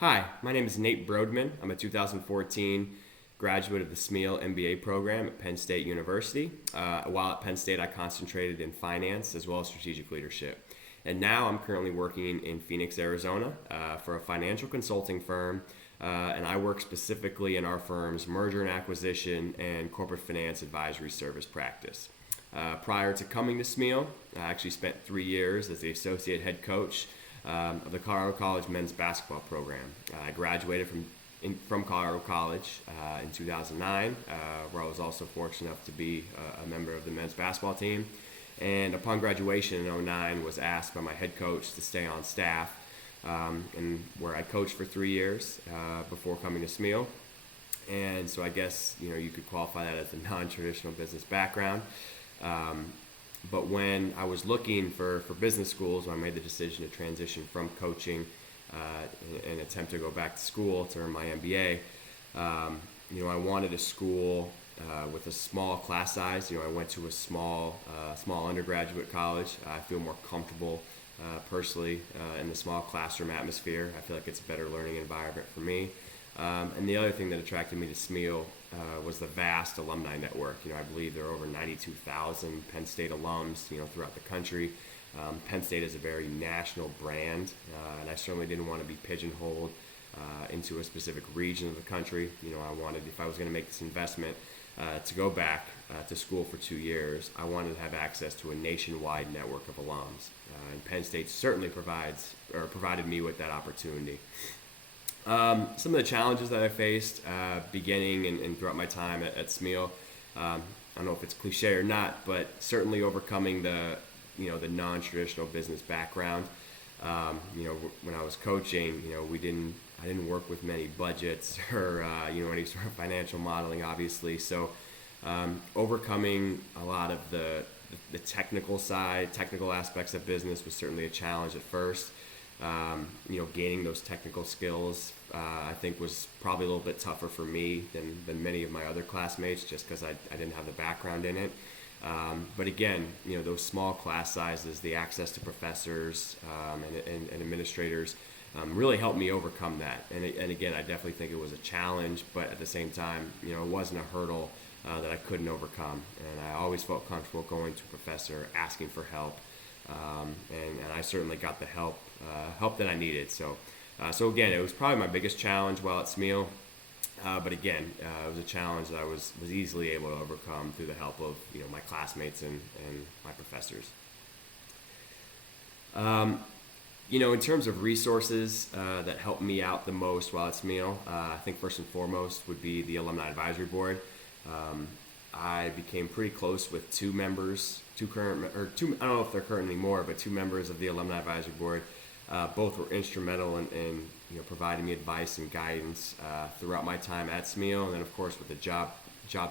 Hi, my name is Nate Brodman. I'm a 2014 graduate of the Smeal MBA program at Penn State University. While at Penn State, I concentrated in finance as well as strategic leadership. And now I'm currently working in Phoenix, Arizona for a financial consulting firm. And I work specifically in our firm's merger and acquisition and corporate finance advisory service practice. Prior to coming to Smeal, I actually spent 3 years as the associate head coach of the Colorado College men's basketball program. I graduated from Colorado College in 2009, where I was also fortunate enough to be a member of the men's basketball team. And upon graduation in '09, was asked by my head coach to stay on staff, and where I coached for 3 years before coming to Smeal. And so I guess you could qualify that as a non-traditional business background. But when I was looking for business schools, when I made the decision to transition from coaching and attempt to go back to school to earn my MBA, I wanted a school with a small class size. I went to a small undergraduate college. I feel more comfortable personally in the small classroom atmosphere. I feel like it's a better learning environment for me. And the other thing that attracted me to Smeal was the vast alumni network. I believe there are over 92,000 Penn State alums, throughout the country. Penn State is a very national brand, and I certainly didn't want to be pigeonholed into a specific region of the country. I wanted, if I was going to make this investment to go back to school for 2 years, I wanted to have access to a nationwide network of alums. And Penn State certainly provided me with that opportunity. Some of the challenges that I faced beginning and throughout my time at Smeal, I don't know if it's cliche or not, but certainly overcoming the non-traditional business background. When I was coaching, I didn't work with many budgets or any sort of financial modeling, obviously. So overcoming a lot of the technical aspects of business was certainly a challenge at first. Gaining those technical skills, I think was probably a little bit tougher for me than many of my other classmates, just because I didn't have the background in it. But again, those small class sizes, the access to professors and administrators really helped me overcome that. And again, I definitely think it was a challenge, but at the same time, it wasn't a hurdle that I couldn't overcome. And I always felt comfortable going to a professor, asking for help. And I certainly got the help that I needed. So again, it was probably my biggest challenge while at Smeal. But again, it was a challenge that I was easily able to overcome through the help of my classmates and my professors. In terms of resources that helped me out the most while at Smeal, I think first and foremost would be the Alumni Advisory Board. I became pretty close with two, I don't know if they're current anymore, but two members of the Alumni Advisory Board. Both were instrumental in providing me advice and guidance throughout my time at Smeal, and then of course with the job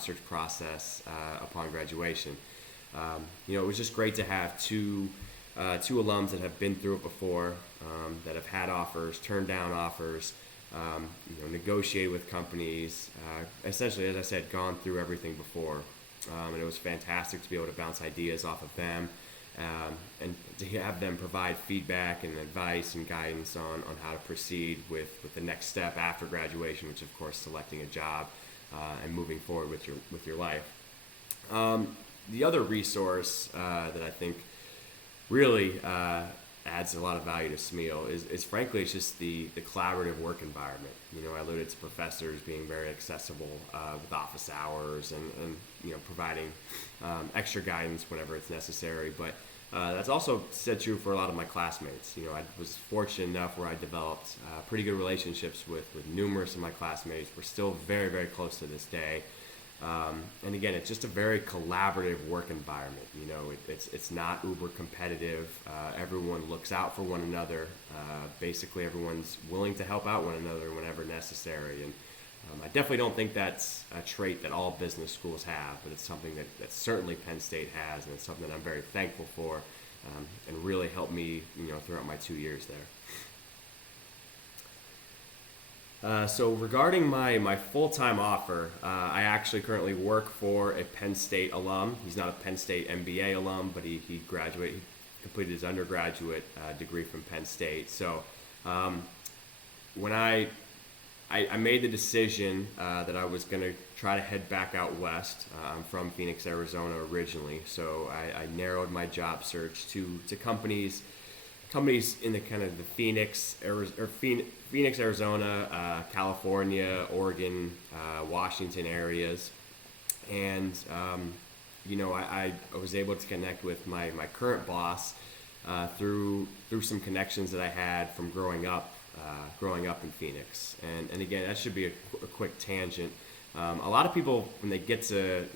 search process upon graduation. It was just great to have two alums that have been through it before, that have had offers, turned down offers, negotiated with companies, essentially, as I said, gone through everything before. And it was fantastic to be able to bounce ideas off of them, and to have them provide feedback and advice and guidance on how to proceed with the next step after graduation, which of course selecting a job and moving forward with your life. The other resource that I think really adds a lot of value to Smeal is frankly, it's just the collaborative work environment. I alluded to professors being very accessible with office hours and providing extra guidance whenever it's necessary. But that's also said true for a lot of my classmates. I was fortunate enough where I developed pretty good relationships with numerous of my classmates. We're still very, very close to this day. And again, it's just a very collaborative work environment. It's not uber competitive. Everyone looks out for one another. Basically, everyone's willing to help out one another whenever necessary. And I definitely don't think that's a trait that all business schools have, but it's something that certainly Penn State has, and it's something that I'm very thankful for, and really helped me, throughout my 2 years there. So regarding my full-time offer, I actually currently work for a Penn State alum. He's not a Penn State MBA alum, but he completed his undergraduate degree from Penn State. So when I made the decision that I was going to try to head back out west. I'm from Phoenix, Arizona originally, so I narrowed my job search to companies in the kind of the Phoenix, Arizona, California, Oregon, Washington areas, and I was able to connect with my current boss through some connections that I had from growing up in Phoenix. And again, that should be a quick tangent. A lot of people, when they get to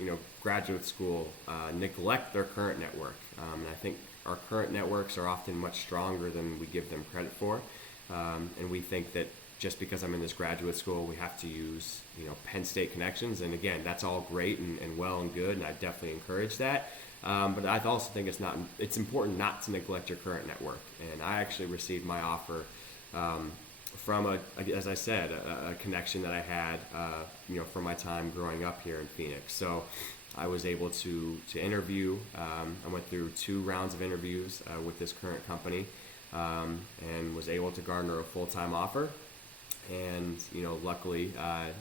graduate school, neglect their current network. And I think our current networks are often much stronger than we give them credit for. And we think that just because I'm in this graduate school, we have to use Penn State connections. And again, that's all great and well and good, and I definitely encourage that. But I also think it's important not to neglect your current network. And I actually received my offer from as I said, a connection that I had, from my time growing up here in Phoenix. So I was able to interview. I went through 2 rounds of interviews with this current company, and was able to garner a full-time offer. And luckily, I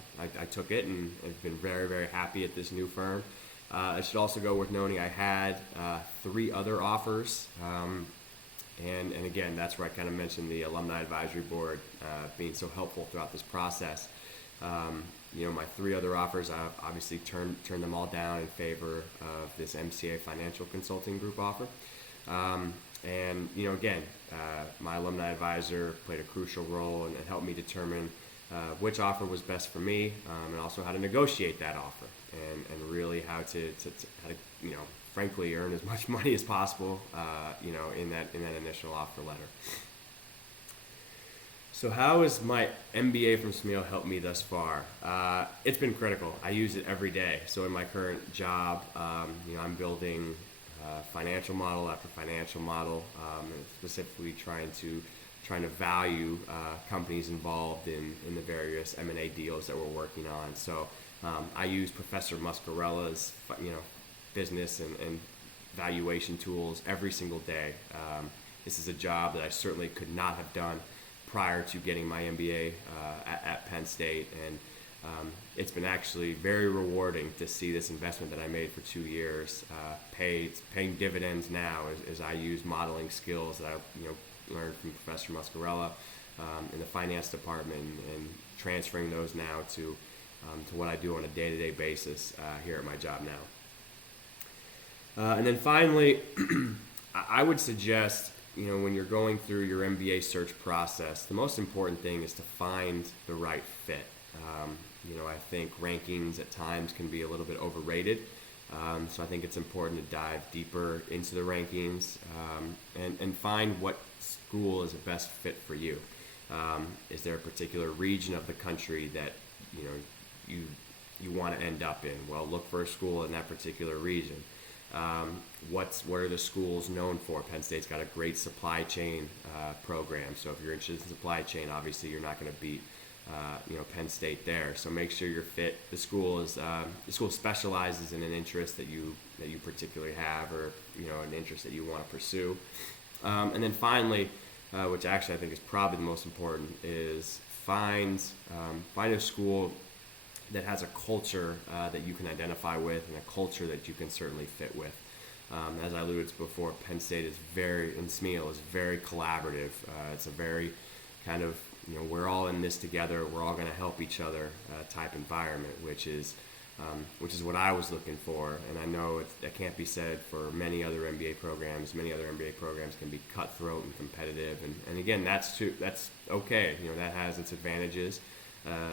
took it, and I've been very, very happy at this new firm. It should also go worth noting I had 3 other offers. And again, that's where I kind of mentioned the Alumni Advisory Board being so helpful throughout this process. My 3 other offers, I obviously turned them all down in favor of this MCA Financial Consulting Group offer. Again, my alumni advisor played a crucial role and helped me determine which offer was best for me, and also how to negotiate that offer, and really how to frankly earn as much money as possible, in that initial offer letter. So how has my MBA from Smeal helped me thus far? It's been critical. I use it every day. So in my current job, I'm building financial model after financial model, and specifically trying to value companies involved in the various M&A deals that we're working on. So I use Professor Muscarella's business and valuation tools every single day. This is a job that I certainly could not have done prior to getting my MBA at Penn State, and it's been actually very rewarding to see this investment that I made for 2 years paying dividends now as I use modeling skills that I learned from Professor Muscarella in the finance department, and transferring those now to what I do on a day-to-day basis here at my job now. And then finally, I would suggest, when you're going through your MBA search process, the most important thing is to find the right fit. I think rankings at times can be a little bit overrated. So I think it's important to dive deeper into the rankings, and find what school is the best fit for you. Is there a particular region of the country that you want to end up in? Well, look for a school in that particular region. What are the schools known for? Penn State's got a great supply chain program. So if you're interested in supply chain, obviously you're not going to beat Penn State there. So make sure you're fit. The school specializes in an interest that you particularly have, or an interest that you want to pursue. And then finally, which actually I think is probably the most important, is find a school that has a culture that you can identify with, and a culture that you can certainly fit with. As I alluded to before, Penn State is Smeal is very collaborative. It's a very kind of, we're all in this together, we're all going to help each other type environment, which is what I was looking for. And I know that can't be said for many other MBA programs. Many other MBA programs can be cutthroat and competitive, and again, that's okay. That has its advantages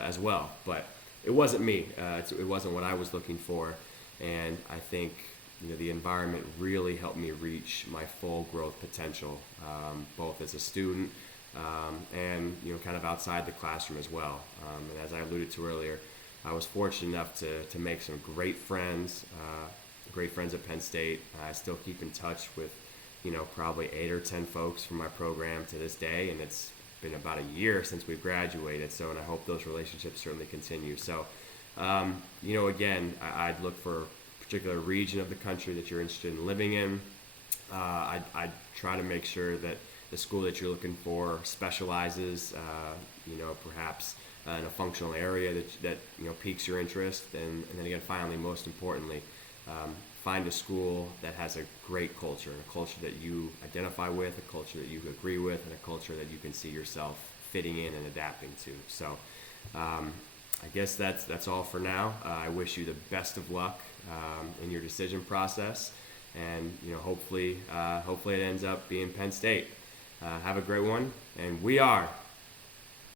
as well. But it wasn't me. It wasn't what I was looking for, and I think the environment really helped me reach my full growth potential, both as a student and kind of outside the classroom as well. And as I alluded to earlier, I was fortunate enough to make some great friends at Penn State. I still keep in touch with probably 8 or 10 folks from my program to this day, and it's been about a year since we've graduated. So, and I hope those relationships certainly continue. So, again, I'd look for a particular region of the country that you're interested in living in. I'd try to make sure that the school that you're looking for specializes, perhaps in a functional area that piques your interest, and then again, finally, most importantly, find a school that has a great culture, a culture that you identify with, a culture that you agree with, and a culture that you can see yourself fitting in and adapting to. So I guess that's all for now. I wish you the best of luck in your decision process, and hopefully it ends up being Penn State. Have a great one, and we are